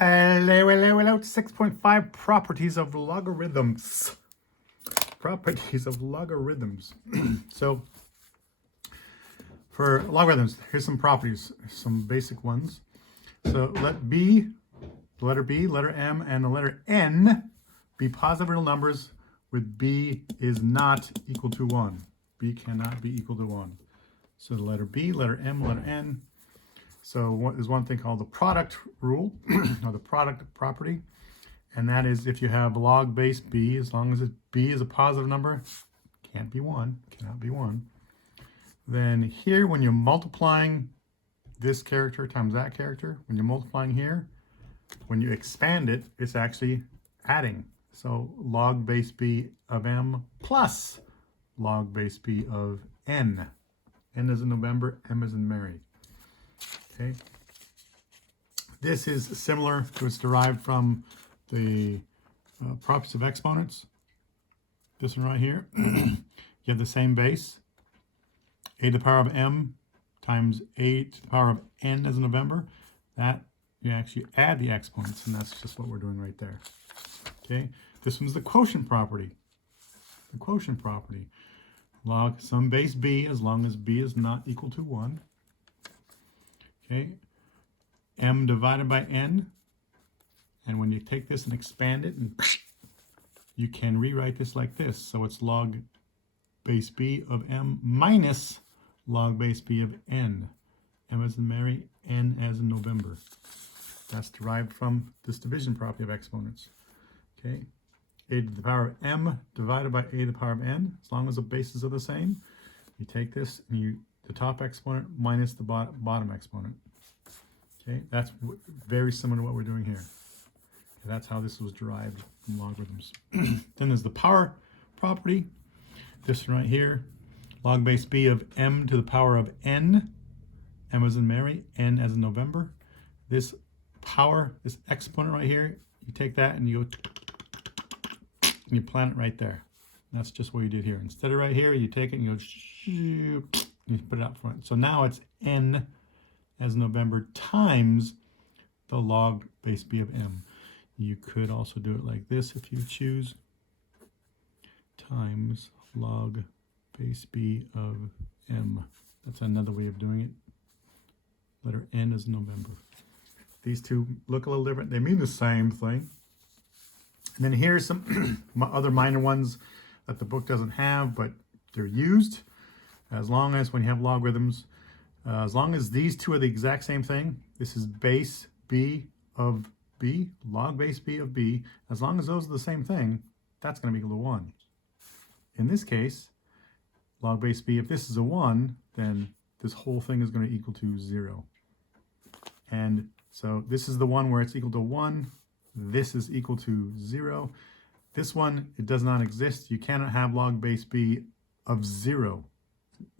Hello, 6.5 Properties of Logarithms. Properties of Logarithms. So, for logarithms, here's some properties, some basic ones. So, let B, the letter B, letter M, and the letter N be positive real numbers with B is not equal to 1. B cannot be equal to 1. So, the letter B, letter M, letter N. So there's one thing called the product rule, or the product property, and that is if you have log base b, as long as b is a positive number, can't be 1, cannot be 1, then here when you're multiplying this character times that character, when you're multiplying here, when you expand it, it's actually adding. So log base b of m plus log base b of n. N as in November, M as in Mary. Okay. This is similar to, it's derived from the properties of exponents. This one right here. You have the same base, a to the power of m times a to the power of n as in November. That you actually add the exponents, and that's just what we're doing right there. Okay. This one's the quotient property. The quotient property. Log some base b as long as b is not equal to 1. Okay, m divided by n, and when you take this and expand it, you can rewrite this like this. So it's log base b of m minus log base b of n. M as in Mary, n as in November. That's derived from this division property of exponents. Okay, a to the power of m divided by a to the power of n. As long as the bases are the same, you take this and the top exponent minus the bottom exponent. Okay, that's very similar to what we're doing here. Okay, that's how this was derived from logarithms. Then there's the power property. This one right here, log base b of m to the power of n. M as in Mary, n as in November. This power, this exponent right here, you take that and you go and you plant it right there. That's just what you did here. Instead of right here, you take it and you go and you put it up front. So now it's n as November times the log base b of m. You could also do it like this if you choose. Times log base b of m. That's another way of doing it. Letter n is November. These two look a little different. They mean the same thing. And then here's some other minor ones that the book doesn't have, but they're used. As long as when you have logarithms, as long as these two are the exact same thing, this is base b of b, log base b of b, as long as those are the same thing, that's going to be equal to 1. In this case, log base b, if this is a 1, then this whole thing is going to equal to 0. And so this is the one where it's equal to 1, this is equal to 0. This one, it does not exist. You cannot have log base b of 0.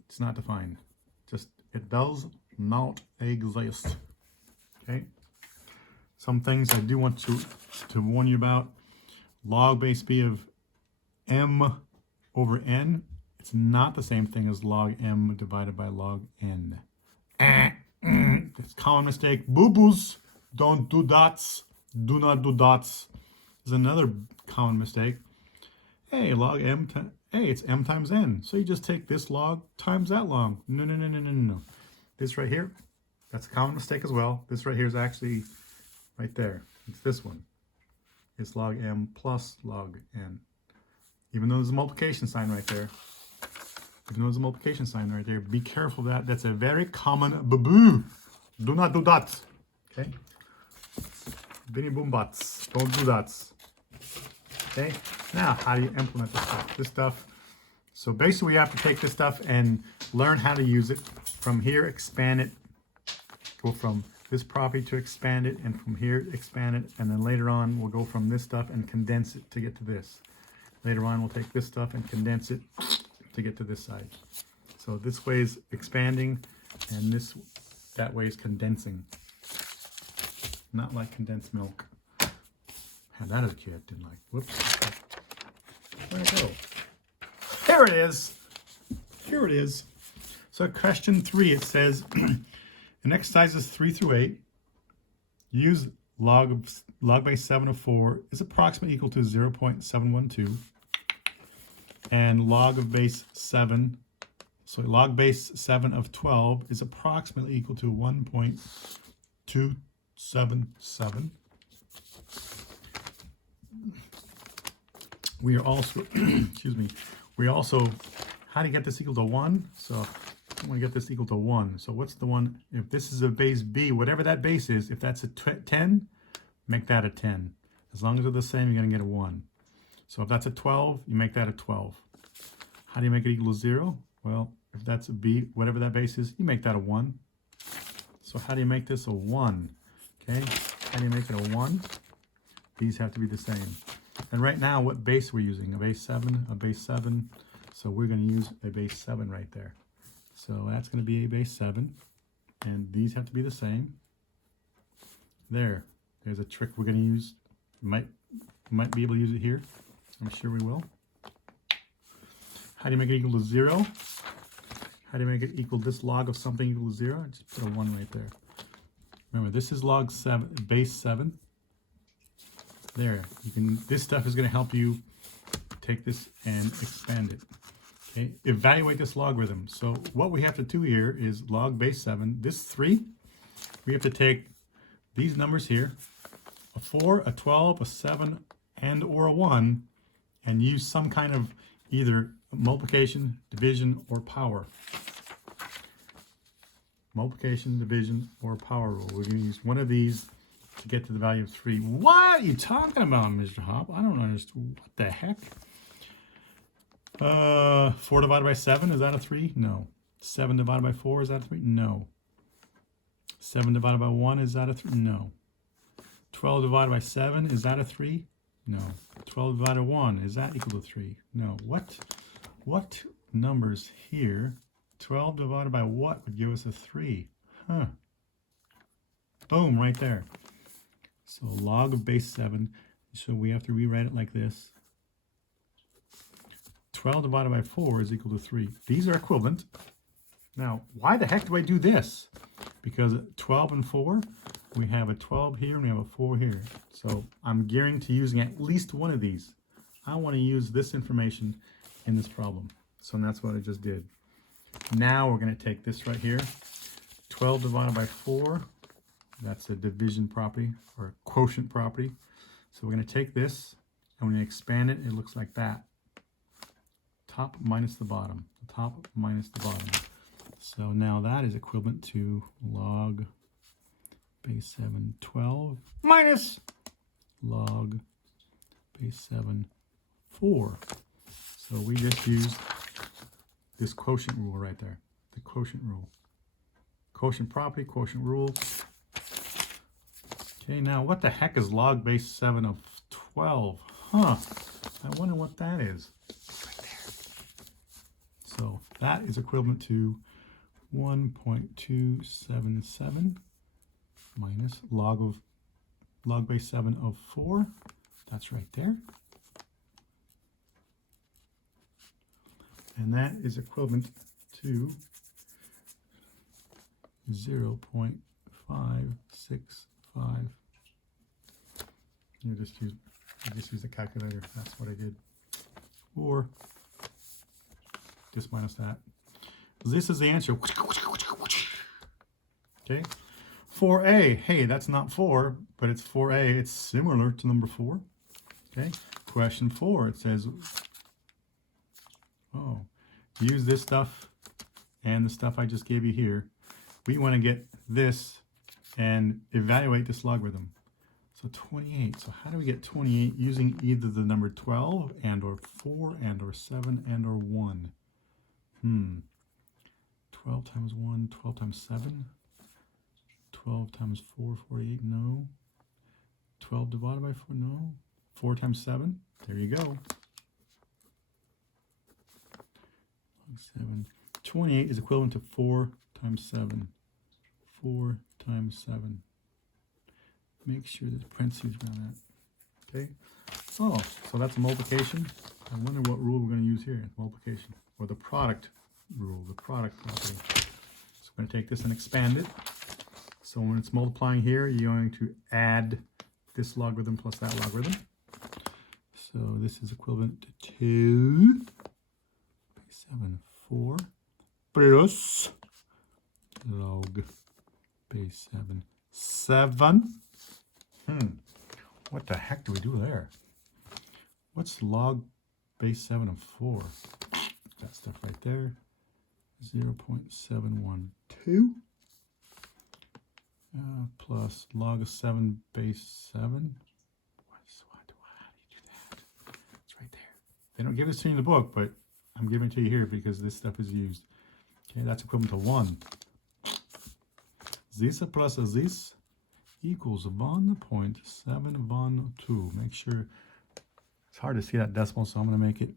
It's not defined. Just, it does not exist. Okay. Some things I do want to warn you about. Log base b of m over n. It's not the same thing as log m divided by log n. It's a common mistake. Boo-boos. Don't do dots. Do not do dots. There's another common mistake. Hey, log m hey, it's m times n. So you just take this log times that log. No. This right here, that's a common mistake as well. This right here is actually right there. It's this one. It's log m plus log n. Even though there's a multiplication sign right there. Be careful of that. That's a very common boo-boo. Do not do dots. Okay? Binny boom bots. Don't do dots. Okay, now how do you implement this stuff? So basically we have to take this stuff and learn how to use it. From here, expand it. Go from this property to expand it, and from here, expand it. And then later on, we'll go from this stuff and condense it to get to this. Later on, we'll take this stuff and condense it to get to this side. So this way is expanding, and that way is condensing. Not like condensed milk. Had that as a kid, didn't like. Whoops. Where'd it go? Here it is. Here it is. So question 3, it says, in exercises 3 through 8, use log base 7 of 4 is approximately equal to 0.712. And log base 7 of 12 is approximately equal to 1.277. We are also, excuse me, how do you get this equal to 1? So I want to get this equal to 1. So what's the one? If this is a base B, whatever that base is, if that's a 10, make that a 10. As long as they're the same, you're going to get a 1. So if that's a 12, you make that a 12. How do you make it equal to 0? Well, if that's a B, whatever that base is, you make that a 1. So how do you make this a 1? Okay, how do you make it a 1? These have to be the same. And right now, what base we're using? A base 7, a base 7. So we're going to use a base 7 right there. So that's going to be a base 7. And these have to be the same. There's a trick we're going to use. Might be able to use it here. I'm sure we will. How do you make it equal to 0? How do you make it equal this log of something equal to 0? Just put a 1 right there. Remember, this is log 7, base 7. There, this stuff is going to help you take this and expand it. Okay, evaluate this logarithm. So what we have to do here is log base 7. This 3, we have to take these numbers here, a 4, a 12, a 7, and or a 1, and use some kind of either multiplication, division, or power. Multiplication, division, or power rule. We're going to use one of these to get to the value of 3. What are you talking about, Mr. Hop? I don't understand. What the heck? 4 divided by 7, is that a 3? No. 7 divided by 4, is that a 3? No. 7 divided by 1, is that a 3? No. 12 divided by 7, is that a 3? No. 12 divided by 1, is that equal to 3? No. What numbers here? 12 divided by what would give us a 3? Huh. Boom, right there. So log of base 7, so we have to rewrite it like this. 12 divided by 4 is equal to 3. These are equivalent. Now, why the heck do I do this? Because 12 and 4, we have a 12 here and we have a 4 here. So I'm gearing to using at least one of these. I want to use this information in this problem. So that's what I just did. Now we're going to take this right here. 12 divided by 4. That's a division property or quotient property. So we're going to take this and when you expand it, it looks like that. Top minus the bottom. Top minus the bottom. So now that is equivalent to log base 7 12 minus log base 7 4. So we just used this quotient rule right there. The quotient rule. Quotient property, quotient rule. Okay, now what the heck is log base 7 of 12? Huh. I wonder what that is. It's right there. So that is equivalent to 1.277 minus log base 7 of 4. That's right there. And that is equivalent to 0.565. I just use the calculator. That's what I did. Or just minus that. This is the answer. Okay. 4a. Hey, that's not 4, but it's 4a. It's similar to number 4. Okay. Question 4. It says, oh, use this stuff and the stuff I just gave you here. We want to get this and evaluate this logarithm. So 28. So how do we get 28 using either the number 12 and or 4 and or 7 and or 1? 12 times 1, 12 times 7. 12 times 4, 48, no. 12 divided by 4, no. 4 times 7, there you go. 7. 28 is equivalent to 4 times 7. 4 times 7. Make sure there's parentheses around that. Okay. Oh, so that's multiplication. I wonder what rule we're going to use here. Multiplication. Or the product rule, the product property. So we're going to take this and expand it. So when it's multiplying here, you're going to add this logarithm plus that logarithm. So this is equivalent to 2 base 7 4 plus log base 7 7. What the heck do we do there? What's log base 7 of 4? That stuff right there. 0.712 plus log of 7 base 7. How do you do that? It's right there. They don't give this to you in the book, but I'm giving it to you here because this stuff is used. Okay, that's equivalent to 1. This plus this equals 1.712. Make sure, it's hard to see that decimal, so I'm going to make it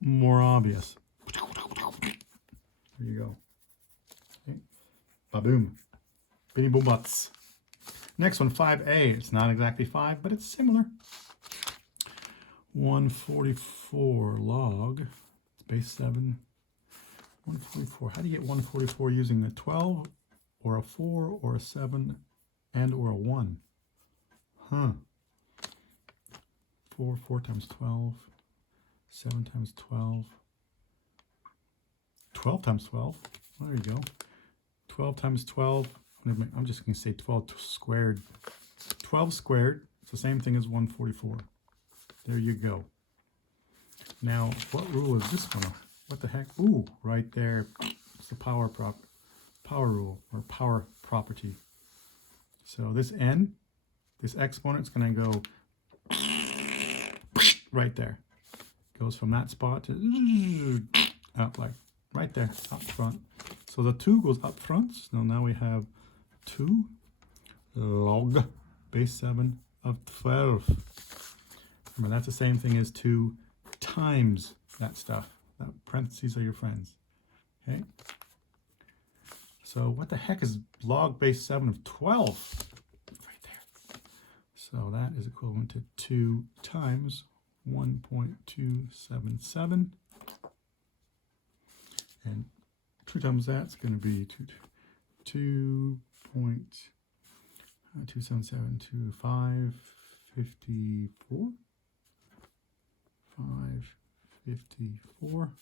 more obvious. There you go. Okay. Ba-boom. Bitty boom butts. Next one, 5a. It's not exactly 5, but it's similar. 144 log, it's base 7. 144. How do you get 144 using the 12 or a 4 or a 7 and or a 1? 4 times 12, 7 times 12, 12 times 12. Well, there you go. 12 times 12. I'm just going to say 12 squared. 12 squared. It's the same thing as 144. There you go. Now, what rule is this one? What the heck? Ooh, right there. It's the power rule or power property. So this n, this exponent's going to go right there. Goes from that spot to out like right there, up front. So the 2 goes up front. So now we have 2 log base 7 of 12. Remember, that's the same thing as 2 times that stuff. That parentheses are your friends. Okay? So what the heck is log base 7 of 12? Right there. So that is equivalent to 2 times 1.277. And 2 times that's going to be 2.2772554. 554.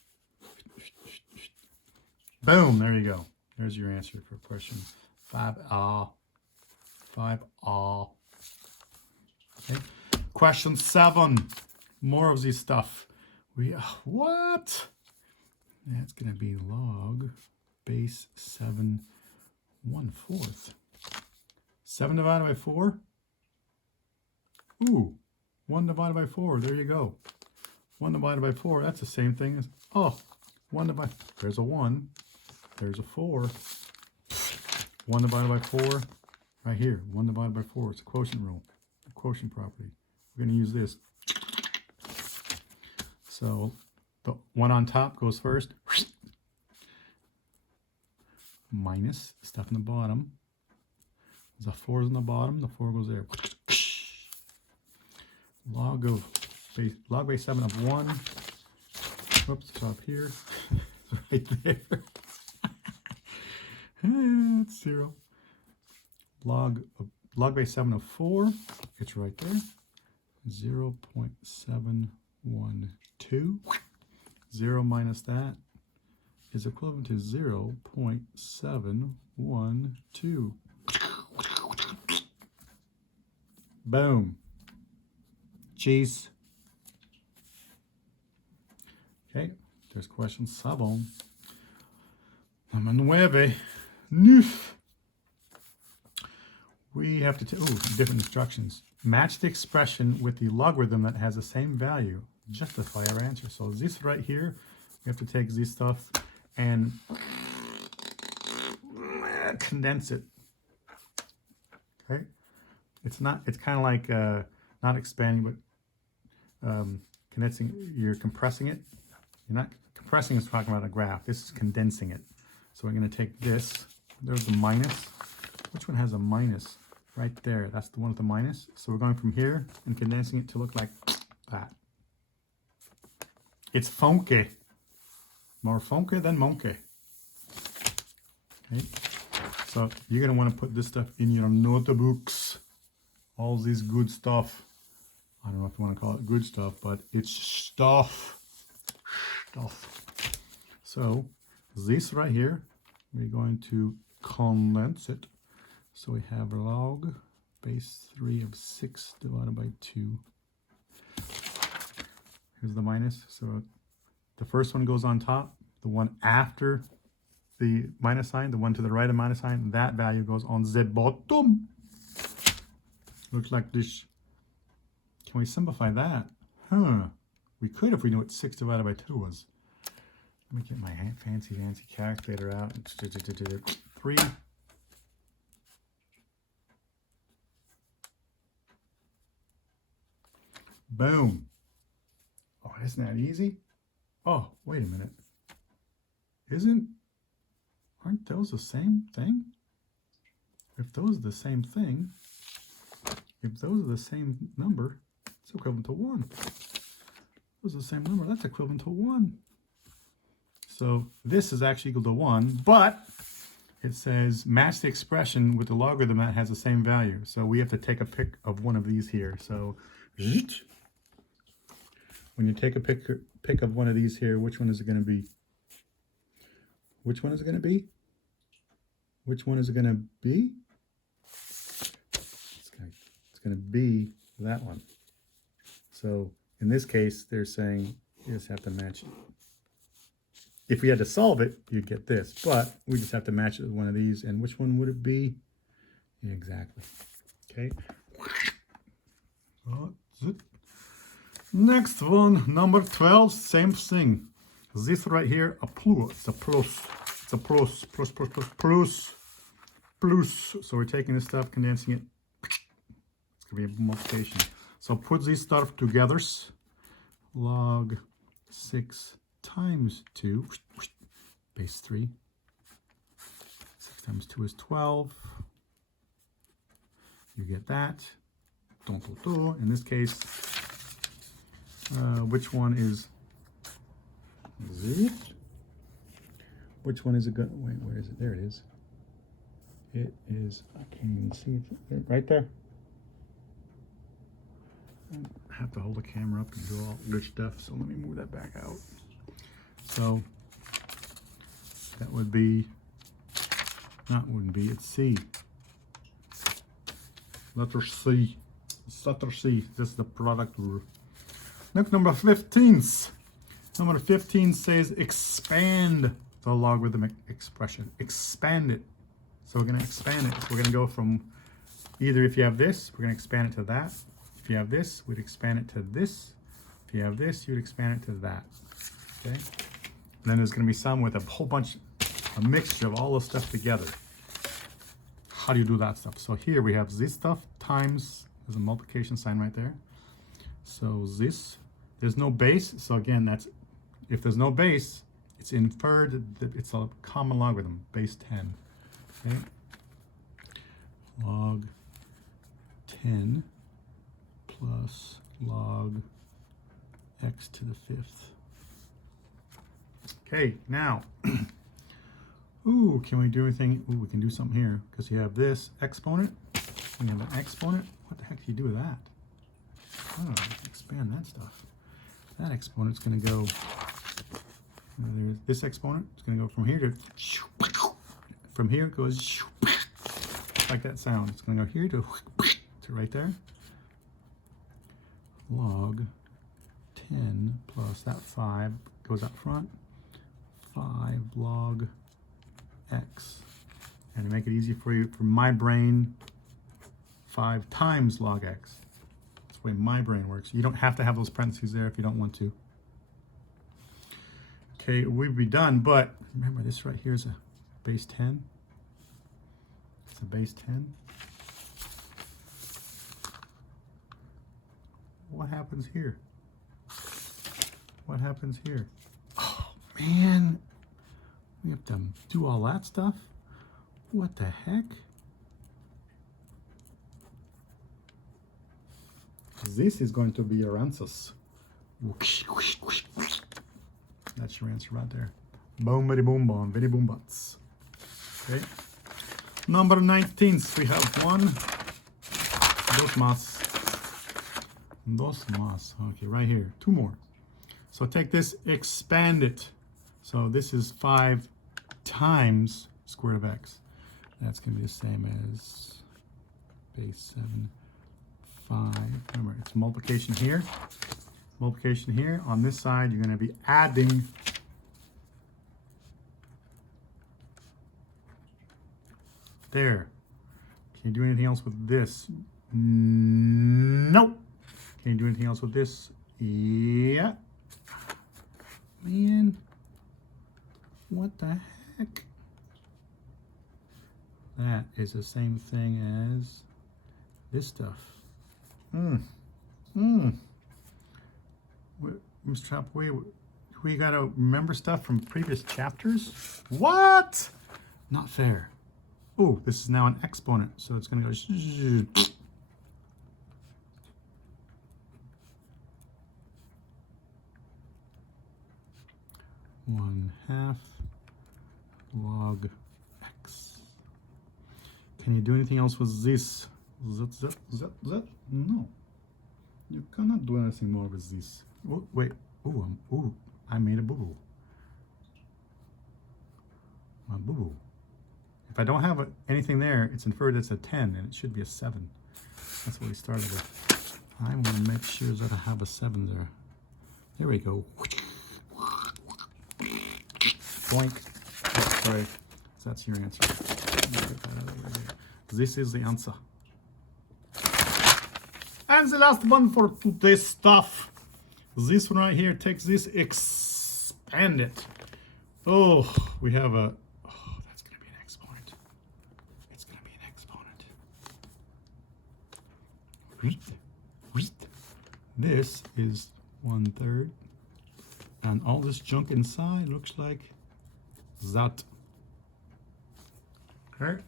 Boom, there you go. There's your answer for question 5A. 5A. Okay. Question 7. More of this stuff. What? That's going to be log base 7 1/4. 7 divided by 4. Ooh, 1 divided by 4. There you go. 1 divided by 4. That's the same thing as, 1 divided, there's a 1. There's a 4. 1 divided by 4. Right here. 1 divided by 4. It's a quotient rule. A quotient property. We're going to use this. So the 1 on top goes first. Minus stuff in the bottom. The 4 is in the bottom. The 4 goes there. Log base 7 of 1. Whoops, it's up here. It's right there. It's 0. Log base 7 of 4. It's right there. 0.712. 0 minus that is equivalent to 0.712. Boom. Cheese. Okay, there's question 7. Number 9. We have to different instructions. Match the expression with the logarithm that has the same value. Justify our answer. So this right here, we have to take this stuff and condense it. Okay, it's kind of like not expanding, but condensing. You're compressing it. You're not compressing is talking about a graph. This is condensing it. So we're going to take this. There's the minus. Which one has a minus? Right there. That's the one with the minus. So we're going from here and condensing it to look like that. It's funky. More funky than monkey. Okay. So you're going to want to put this stuff in your notebooks. All this good stuff. I don't know if you want to call it good stuff, but it's stuff. Stuff. So this right here, we're going to condense it. So we have log base 3 of 6 divided by 2. Here's the minus. So the first one goes on top. The one after the minus sign, the one to the right of minus sign, that value goes on the bottom. Looks like this. Can we simplify that? Huh. We could if we knew what 6 divided by 2 was. Let me get my fancy calculator out. 3. Boom. Oh, isn't that easy? Oh, wait a minute. Aren't those the same thing? If those are the same thing, if those are the same number, it's equivalent to 1. Those are the same number, that's equivalent to 1. So this is actually equal to 1, but it says match the expression with the logarithm that has the same value. So we have to take a pick of one of these here. So when you take a pick of one of these here, which one is it going to be? Which one is it going to be? Which one is it going to be? It's going to be that one. So in this case, they're saying you just have to match it. If we had to solve it, you'd get this, but we just have to match it with one of these. And which one would it be? Exactly. Okay. That's it. Next one, number 12, same thing. This right here, a plus. It's a plus. It's a plus. Plus. So we're taking this stuff, condensing it. It's going to be a multiplication. So put this stuff together. Log 6 times 2, base 3. 6 times 2 is 12. You get that. In this case, which one is it? Which one is it good? Wait, where is it? There it is. It is, I can't even see it. Right there. I have to hold the camera up and do all good stuff, so let me move that back out. So that would be, wouldn't be, it's C. Letter C. Letter C. This is the product rule. Next, number 15. Number 15 says expand the logarithmic expression. Expand it. So we're going to expand it. So we're going to go from either, if you have this, we're going to expand it to that. If you have this, we'd expand it to this. If you have this, you'd expand it to that. Okay? And then there's going to be some with a whole bunch, a mixture of all this stuff together. How do you do that stuff? So here we have this stuff times, there's a multiplication sign right there. So this, there's no base. So again, that's, if there's no base, it's inferred that it's a common logarithm, base 10. Okay? Log 10 plus log x to the 5th. Okay, now, ooh, can we do anything? Ooh, we can do something here, because you have this exponent, and you have an exponent. What the heck do you do with that? Oh, expand that stuff. That exponent's going to go, there's this exponent, it's going to go from here to, from here it goes, like that sound. It's going to go here to right there. Log 10 plus that 5 goes up front. 5 log x. And to make it easy for you, for my brain, 5 times log x. That's the way my brain works. You don't have to have those parentheses there if you don't want to. Okay, we'd be done, but remember this right here is a base 10. It's a base 10. What happens here? What happens here? Oh, man. We have to do all that stuff? What the heck? This is going to be your answers. That's your answer right there. Boom, bitty boom, boom, bitty boom butts. Okay. Number 19, we have one, dos más. Dos más. Okay, right here. Two more. So take this, expand it. So this is 5 times square root of x. That's going to be the same as base 7, 5. Remember, it's multiplication here. Multiplication here. On this side, you're going to be adding. There. Can you do anything else with this? Nope. Can you do anything else with this? Yeah. Man. What the heck? That is the same thing as this stuff. Mr. Chopway, we gotta remember stuff from previous chapters? What? Not fair. Oh, this is now an exponent, so it's gonna go 1/2 log x. Can you do anything else with this? That? No. You cannot do anything more with this. Oh, wait. Oh, I made a boo-boo. My boo-boo. If I don't have anything there, it's inferred it's a 10, and it should be a 7. That's what we started with. I want to make sure that I have a 7 there. There we go. Boink. Oh, sorry. That's your answer. This is the answer. And the last one for today's stuff. This one right here, takes this, expand it. Oh, we have a, oh, that's going to be an exponent. It's going to be an exponent. This is 1/3. And all this junk inside looks like that. Okay.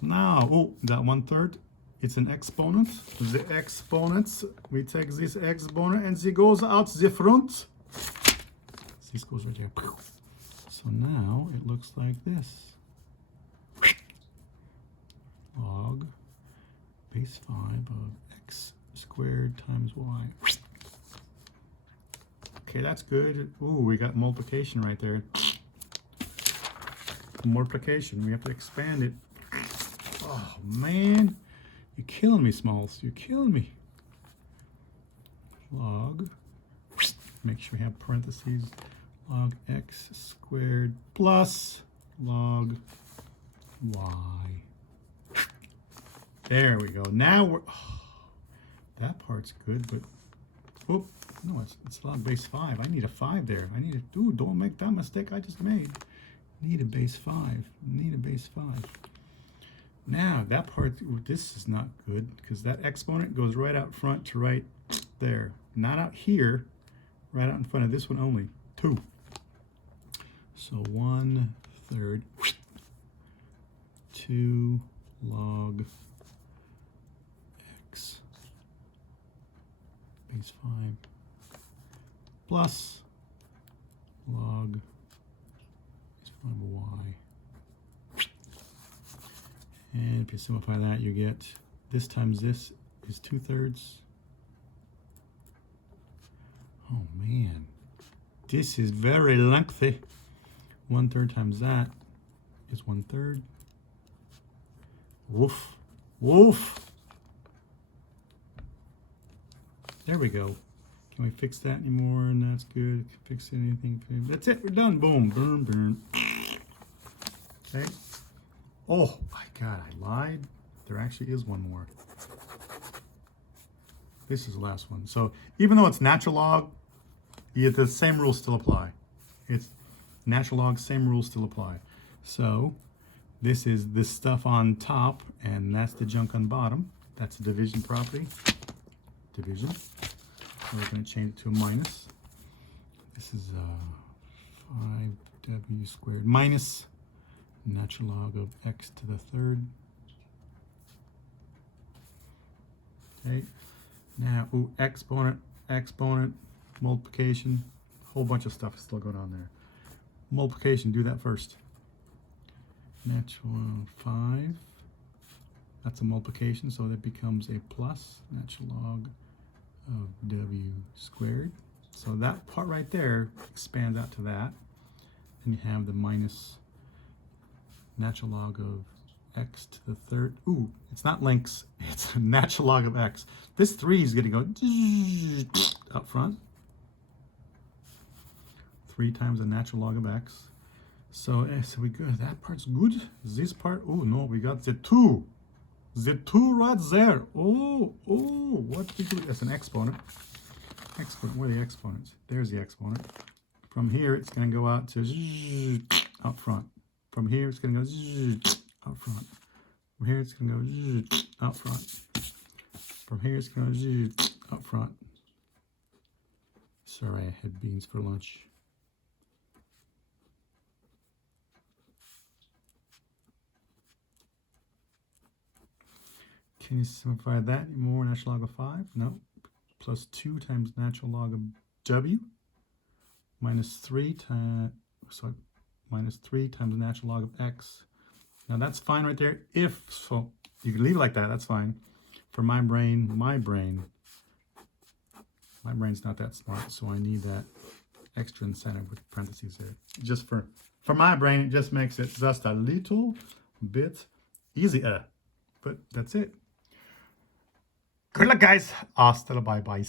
Now, oh, that 1/3. It's an exponent. The exponents, we take this exponent and it goes out the front. This goes right there. So now it looks like this. Log base 5 of x squared times y. Okay, that's good. Ooh, we got multiplication right there. Multiplication, we have to expand it. Oh, man. You're killing me, Smalls. You're killing me. Log. Make sure we have parentheses. Log x squared plus log y. There we go. Now we're... Oh, that part's good, but... Oh, no, it's log base 5. I need a 5 there. I need a... Ooh, don't make that mistake I just made. Need a base 5. Need a base 5. Now, that part, this is not good because that exponent goes right out front to right there. Not out here, right out in front of this one only. 2. So 1/3, 2 log x base 5 plus log base 5 y. And if you simplify that, you get this times this is 2/3. Oh man, this is very lengthy. 1/3 times that is 1/3. Woof, woof. There we go. Can we fix that anymore? And that's good. Fix anything. That's it. We're done. Boom, boom, boom. Okay. Oh my God, I lied. There actually is one more. This is the last one. So even though it's natural log, the same rules still apply. It's natural log, same rules still apply. So this is this stuff on top, and that's the junk on bottom. That's the division property. Division. So we're going to change it to a minus. This is 5w squared minus natural log of x to the 3rd. Okay. Now, ooh, exponent, multiplication, whole bunch of stuff is still going on there. Multiplication, do that first. natural log 5. That's a multiplication, so that becomes a plus natural log of w squared. So that part right there expands out to that. And you have the minus natural log of x to the third. Ooh, it's not lengths, it's a natural log of x. This 3 is going to go up front. 3 times the natural log of x. So we good. That part's good. This part, oh no, we got the 2. The 2 right there. Oh, what we do? That's an exponent. Exponent, where are the exponents? There's the exponent. From here, it's going to go out to up front. From here, it's going to go up front. From here, it's going to go up front. From here, it's going to go up front. Sorry, I had beans for lunch. Can you simplify that more? Natural log of 5? No. Plus 2 times natural log of w. Minus 3 times, minus 3 times the natural log of x. Now that's fine right there. If so, you can leave it like that. That's fine. For my brain's not that smart, so I need that extra incentive with parentheses there. Just for my brain, it just makes it just a little bit easier. But that's it. Good luck, guys. Hasta la bye-bye.